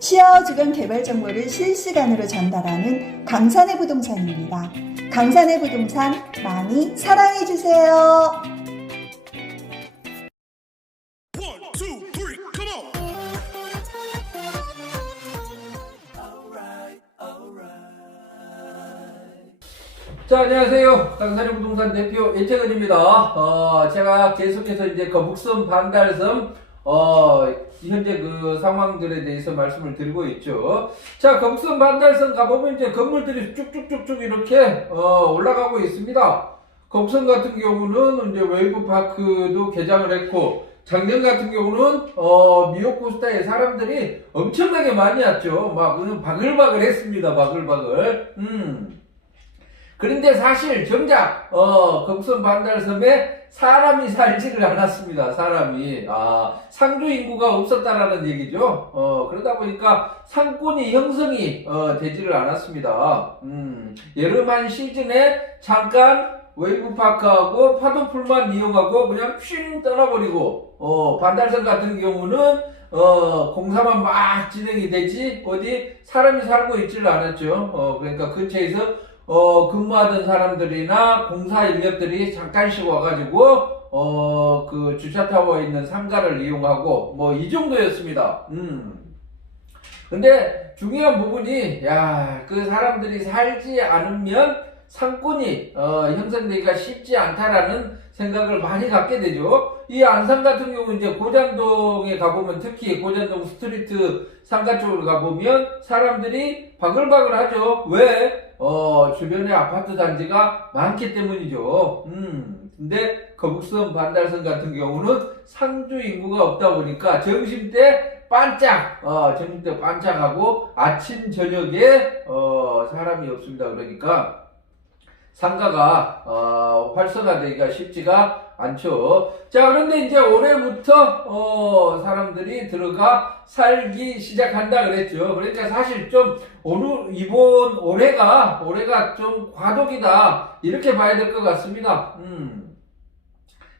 시야어주변 개발 정보를 실시간으로 전달하는 강산의 부동산입니다. 강산의 부동산 많이 사랑해주세요. 자, 안녕하세요. 강산의 부동산 대표 이태근입니다. 제가 계속해서 이제 거북섬, 반달섬, 현재 그 상황들에 대해서 말씀을 드리고 있죠. 자, 거북섬, 반달섬 가보면 이제 건물들이 쭉쭉쭉쭉 이렇게, 올라가고 있습니다. 거북섬 같은 경우는 이제 웨이브파크도 개장을 했고, 작년 같은 경우는, 미오코스타에 사람들이 엄청나게 많이 왔죠. 막, 그냥 바글바글 했습니다. 바글바글. 그런데 사실 정작 거북섬 반달섬에 사람이 살지를 않았습니다. 사람이 상주 인구가 없었다라는 얘기죠. 그러다 보니까 상권이 형성이 되지를 않았습니다. 여름한 시즌에 잠깐 웨이브파크하고 파도풀만 이용하고 그냥 쉰 떠나버리고 반달섬 같은 경우는 공사만 막 진행이 되지 어디 사람이 살고 있지를 않았죠. 그러니까 근처에서 근무하던 사람들이나 공사 인력들이 잠깐씩 와가지고, 그 주차타워에 있는 상가를 이용하고, 뭐, 이 정도였습니다. 근데 중요한 부분이, 그 사람들이 살지 않으면 상권이, 형성되기가 쉽지 않다라는 생각을 많이 갖게 되죠. 이 안산 같은 경우 이제 고잔동에 가보면 특히 고잔동 스트리트 상가 쪽으로 가보면 사람들이 바글바글 하죠. 왜? 주변에 아파트 단지가 많기 때문이죠. 근데 거북섬, 반달섬 같은 경우는 상주 인구가 없다 보니까 점심때 반짝하고 아침, 저녁에, 사람이 없습니다. 그러니까 상가가, 활성화되기가 쉽지가 않죠. 자, 그런데 이제 올해부터, 사람들이 들어가 살기 시작한다 그랬죠. 그러니까 사실 좀, 이번 올해가 좀 과도기다. 이렇게 봐야 될 것 같습니다.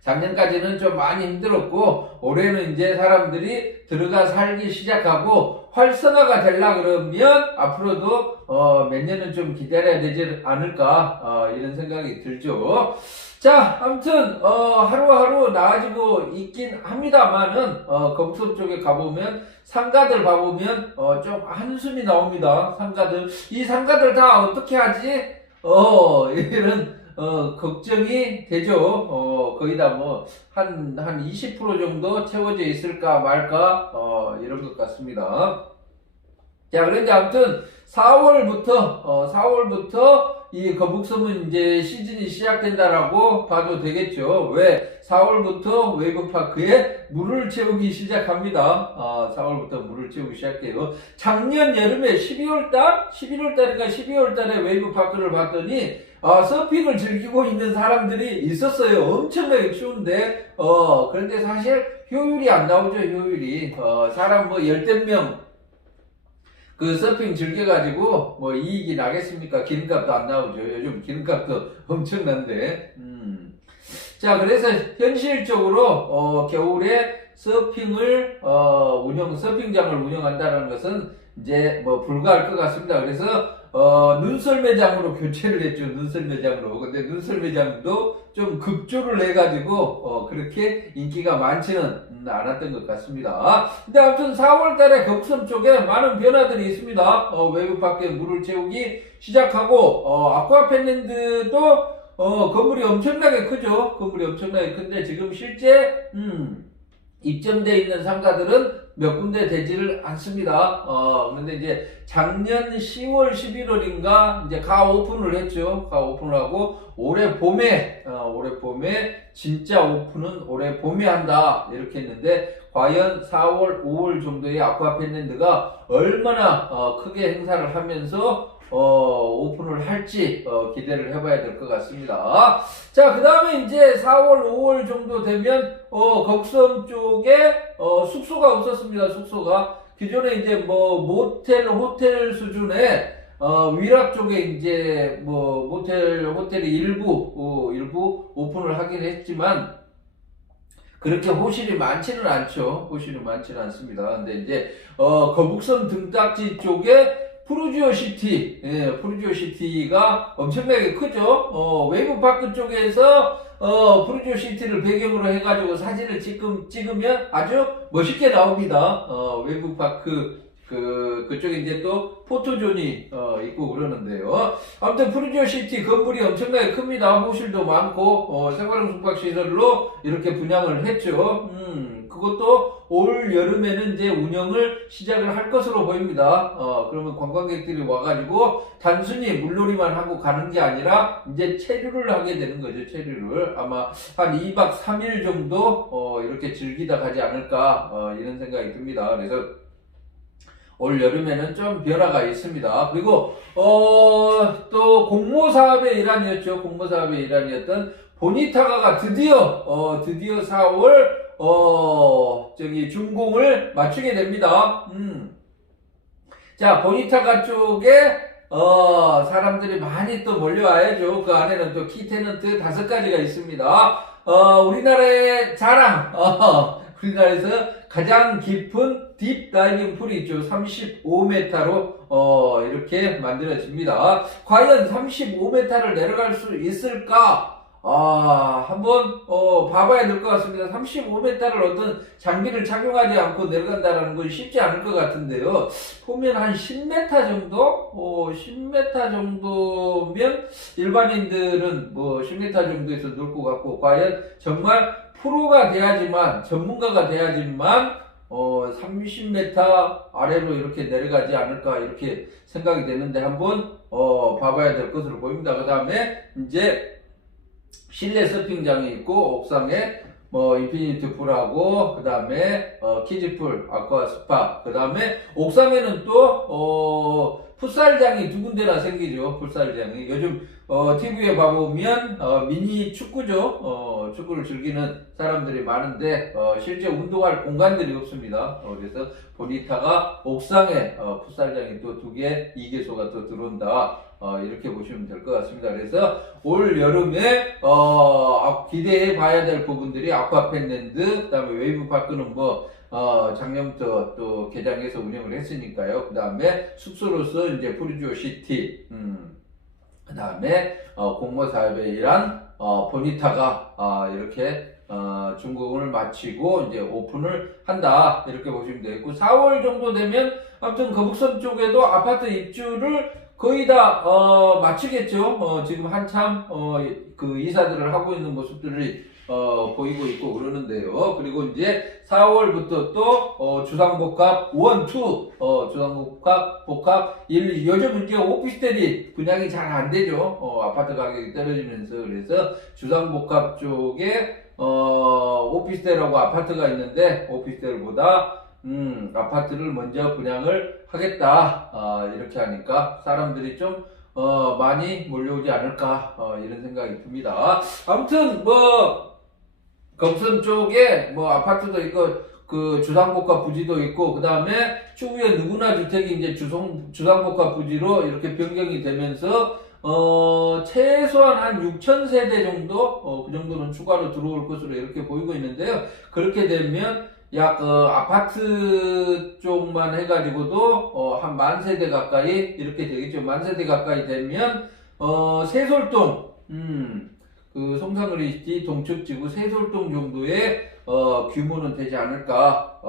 작년까지는 좀 많이 힘들었고, 올해는 이제 사람들이 들어가 살기 시작하고, 활성화가 되려 그러면, 앞으로도, 몇 년은 좀 기다려야 되지 않을까, 이런 생각이 들죠. 자, 아무튼, 하루하루 나아지고 있긴 합니다만은, 거북섬 쪽에 가보면, 상가들 봐보면, 좀 한숨이 나옵니다. 상가들. 이 상가들 다 어떻게 하지? 이런, 걱정이 되죠. 거의 다 뭐, 한 20% 정도 채워져 있을까 말까, 이런 것 같습니다. 자, 그런데 아무튼, 4월부터 이 거북섬은 이제 시즌이 시작된다라고 봐도 되겠죠. 왜? 4월부터 웨이브파크에 물을 채우기 시작합니다. 4월부터 물을 채우기 시작해요. 작년 여름에 11월달에 웨이브파크를 봤더니, 서핑을 즐기고 있는 사람들이 있었어요. 엄청나게 추운데, 그런데 사실 효율이 안 나오죠, 효율이. 사람 뭐 10명, 그 서핑 즐겨가지고 뭐 이익이 나겠습니까? 기름값도 안 나오죠. 요즘 기름값도 엄청난데. 자, 그래서 현실적으로 겨울에 서핑을 서핑장을 운영한다는 것은 이제 뭐 불가할 것 같습니다. 그래서 눈썰매장으로 교체를 했죠. 눈썰매장으로. 근데 눈썰매장도 좀 급조를 해가지고 그렇게 인기가 많지는 않았던 것 같습니다. 근데 아무튼 4월 달에 거북섬 쪽에 많은 변화들이 있습니다. 웨이브파크에 물을 채우기 시작하고 아쿠아펜랜드도 건물이 엄청나게 크죠. 건물이 엄청나게 큰데 지금 실제 입점되어 있는 상가들은 몇 군데 되지를 않습니다. 그런데 이제 작년 10월, 11월인가 이제 오픈을 했죠. 오픈을 하고 올해 봄에 진짜 오픈은 올해 봄에 한다. 이렇게 했는데 과연 4월, 5월 정도의 아쿠아펜랜드가 얼마나 크게 행사를 하면서 오픈을 할지 기대를 해봐야 될 것 같습니다. 자, 그 다음에 이제 4월, 5월 정도 되면 거북섬 쪽에 숙소가 없었습니다. 숙소가 기존에 이제 뭐 모텔, 호텔 수준의 위락 쪽에 이제 뭐 호텔이 일부 오픈을 하긴 했지만 그렇게 호실이 많지는 않죠. 호실이 많지는 않습니다. 근데 이제 거북선 등딱지 쪽에 푸르지오시티, 푸르지오시티가 엄청나게 크죠. 웨이브파크 쪽에서 푸르지오시티를 배경으로 해가지고 사진을 찍으면 아주 멋있게 나옵니다. 웨이브파크 그쪽에 이제 또 포토존이 있고 그러는데요. 아무튼 푸르지오시티 건물이 엄청나게 큽니다. 호실도 많고 생활용 숙박시설로 이렇게 분양을 했죠. 그것도 올 여름에는 이제 운영을 시작을 할 것으로 보입니다. 그러면 관광객들이 와가지고 단순히 물놀이만 하고 가는 게 아니라 이제 체류를 하게 되는 거죠. 체류를 아마 한 2박 3일 정도 이렇게 즐기다 가지 않을까 이런 생각이 듭니다. 그래서 올 여름에는 좀 변화가 있습니다. 그리고 또 공모 사업의 일환이었죠. 공모 사업의 일환이었던 보니타가가 드디어 4월 준공을 마치게 됩니다. 자, 보니타가 쪽에 사람들이 많이 또 몰려와야죠. 그 안에는 또 키테넌트 5가지가 있습니다. 우리나라의 자랑, 우리나라에서 가장 깊은 딥 다이빙 풀이 있죠. 35m로 이렇게 만들어집니다. 과연 35m를 내려갈 수 있을까? 한번 봐봐야 될 것 같습니다. 35m를 어떤 장비를 착용하지 않고 내려간다는 건 쉽지 않을 것 같은데요. 보면 한 10m 정도? 10m 정도면 일반인들은 뭐 10m 정도에서 놀 것 같고, 과연 정말 프로가 돼야지만, 전문가가 돼야지만 30m 아래로 이렇게 내려가지 않을까 이렇게 생각이 되는데 한번 봐봐야 될 것으로 보입니다. 그 다음에 이제 실내 서핑장이 있고 옥상에 인피니트 풀하고 그 다음에 키즈풀, 아쿠아 스파, 그 다음에 옥상에는 또 풋살장이 2군데나 생기죠. 풋살장이 요즘 TV에 봐보면 미니 축구죠. 축구를 즐기는 사람들이 많은데 실제 운동할 공간들이 없습니다. 그래서 보니타가 옥상에 풋살장이 또 2개, 2개소가 또 들어온다. 이렇게 보시면 될 것 같습니다. 그래서 올 여름에 기대해 봐야 될 부분들이 아쿠아펜랜드, 그 다음에 웨이브파크는 작년부터 또 개장해서 운영을 했으니까요. 그 다음에 숙소로서 이제 푸르지오시티, 그 다음에 공모 사업에 일한 보니타가 이렇게 준공을 마치고 이제 오픈을 한다 이렇게 보시면 되겠고, 4월 정도 되면 아무튼 거북선 쪽에도 아파트 입주를 거의 다 마치겠죠. 지금 한참 그 이사들을 하고 있는 모습들이 보이고 있고 그러는데요. 그리고 이제 4월부터 또 주상복합 1, 2, 주상복합 1, 2. 요즘 이제 오피스텔이 분양이 잘 안 되죠. 아파트 가격이 떨어지면서. 그래서 주상복합 쪽에 오피스텔하고 아파트가 있는데, 오피스텔보다 아파트를 먼저 분양을 하겠다 이렇게 하니까 사람들이 좀 많이 몰려오지 않을까 이런 생각이 듭니다. 아무튼 거북선 쪽에 아파트도 있고 그 주상복합 부지도 있고, 그 다음에 추후에 누구나 주택이 이제 주상복합 부지로 이렇게 변경이 되면서 최소한 한 6,000세대 정도 그 정도는 추가로 들어올 것으로 이렇게 보이고 있는데요. 그렇게 되면 약 아파트 쪽만 해가지고도 한 10,000세대 가까이 이렇게 되겠죠. 10,000세대 가까이 되면 세솔동, 그 송산그리시티 동측지구 세솔동 정도의 규모는 되지 않을까,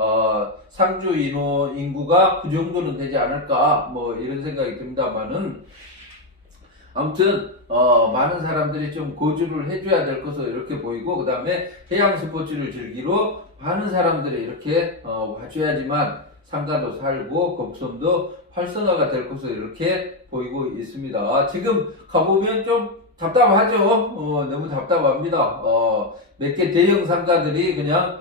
상주 인구가 그 정도는 되지 않을까 이런 생각이 듭니다만은, 아무튼 많은 사람들이 좀 거주를 해줘야 될 것으로 이렇게 보이고, 그 다음에 해양 스포츠를 즐기러 많은 사람들이 이렇게 와줘야지만 상가도 살고 거북선도 활성화가 될 것으로 이렇게 보이고 있습니다. 지금 가보면 좀 답답하죠. 너무 답답합니다. 몇 개 대형 상가들이 그냥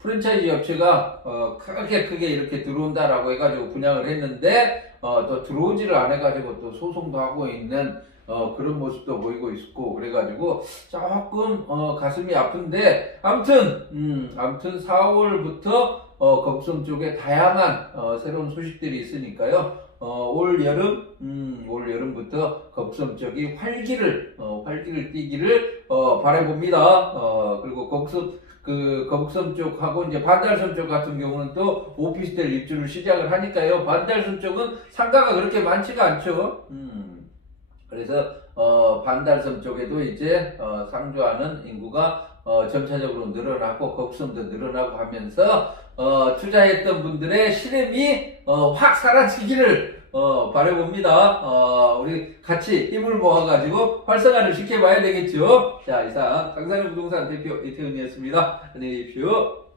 프랜차이즈 업체가 크게 이렇게 들어온다라고 해가지고 분양을 했는데 또 들어오지를 안 해가지고 또 소송도 하고 있는 그런 모습도 보이고 있고, 그래가지고 조금 가슴이 아픈데, 아무튼 4월부터 거북선 쪽에 다양한 새로운 소식들이 있으니까요. 올 여름부터 거북섬 쪽이 활기를 띠기를 바라봅니다. 그리고 거북섬 쪽하고 이제 반달섬 쪽 같은 경우는 또 오피스텔 입주를 시작을 하니까요. 반달섬 쪽은 상가가 그렇게 많지가 않죠. 그래서 반달섬 쪽에도 이제 상주하는 인구가 점차적으로 늘어나고 거북섬도 늘어나고 하면서 투자했던 분들의 시름이 확 사라지기를 바라봅니다. 우리 같이 힘을 모아가지고 활성화를 시켜봐야 되겠죠. 자, 이상 강산의 부동산 대표 이태훈이었습니다. 안녕히 계십시오.